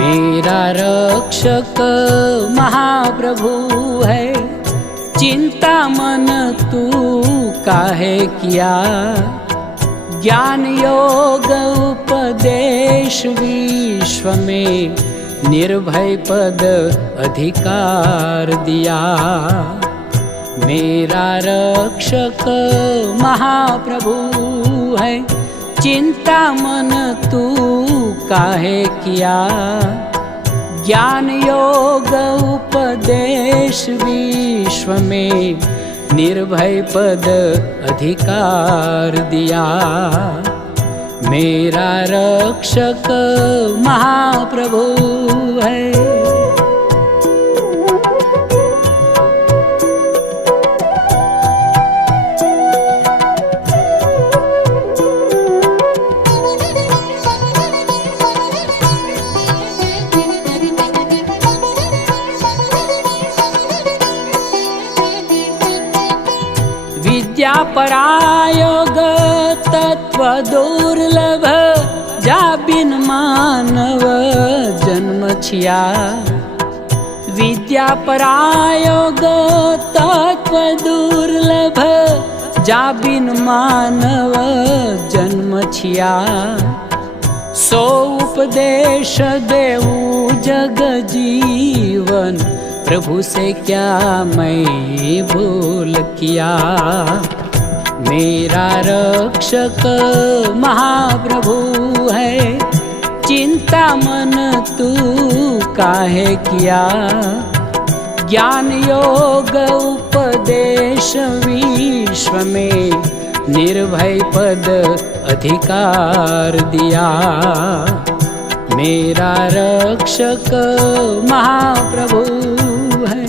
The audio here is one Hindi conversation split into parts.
मेरा रक्षक महाप्रभु है, चिंता मन तू काहे किया। ज्ञान योग उपदेश विश्व में, निर्भय पद अधिकार दिया। मेरा रक्षक महाप्रभु है, चिंता मन तू काहे किया। ज्ञान योग उपदेश विश्व में, निर्भय पद अधिकार दिया। मेरा रक्षक महाप्रभु है। विद्या परायोग तत्व दुर्लभ, जा बिन मानव जन्म छिया। विद्या परायोग तत्व दुर्लभ, जा बिन मानव जन्म छिया। सो उपदेश देऊ जग जीवन, प्रभु से क्या मैं भूल किया। मेरा रक्षक महाप्रभु है, चिंता मन तू काहे किया। ज्ञान योग उपदेश विश्व में, निर्भय पद अधिकार दिया। मेरा रक्षक महाप्रभु है।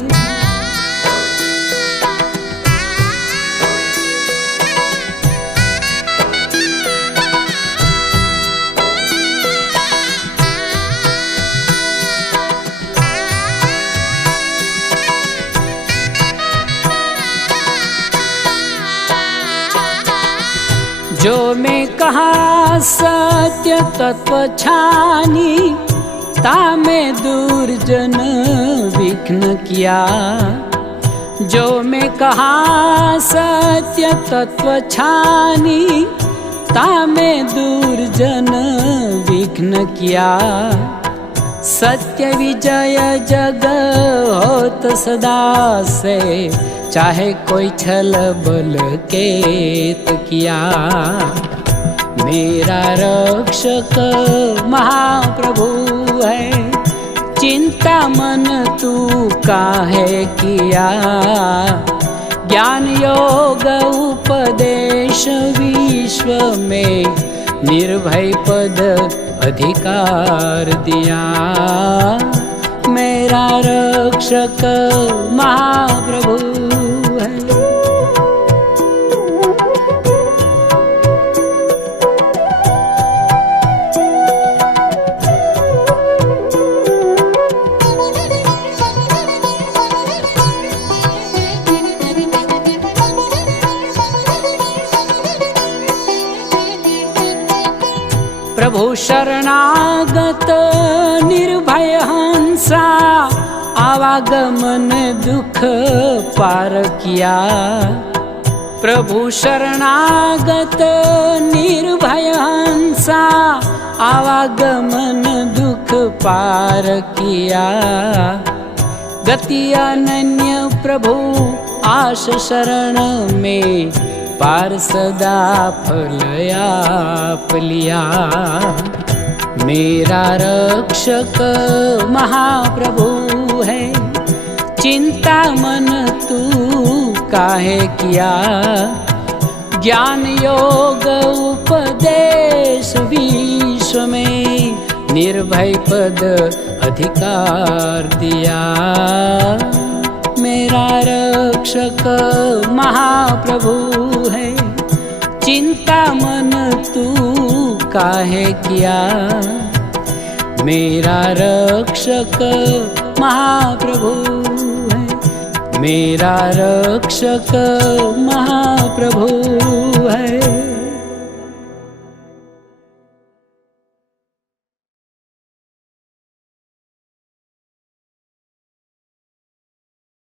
जो मैं कहा सत्य तत्व छानी, तामे दुर्जन विघ्न किया। जो मैं कहा सत्य तत्व छानी, तामे दुर्जन विघ्न किया। सत्य विजय जग होत सदा से, चाहे कोई छल बल केत किया। मेरा रक्षक महाप्रभु है, चिंता मन तू काहे किया। ज्ञान योग उपदेश विश्व में, निर्भय पद अधिकार दिया। मेरा रक्षक महाप्रभु है। प्रभु शरणागत निर्भय हंसा, आवागमन दुख पार किया। प्रभु शरणागत निर्भय हंसा, आवागमन दुख पार किया। गति अनन्य प्रभु आश शरण में, पार सदा फल आप लिया। मेरा रक्षक महाप्रभु है, चिंता मन तू काहे किया। ज्ञान योग उपदेश विश्व में, निर्भय पद अधिकार दिया। मेरा रक्षक महाप्रभु है, चिंता मन तू काहे किया। मेरा रक्षक महाप्रभु है, मेरा रक्षक महाप्रभु है।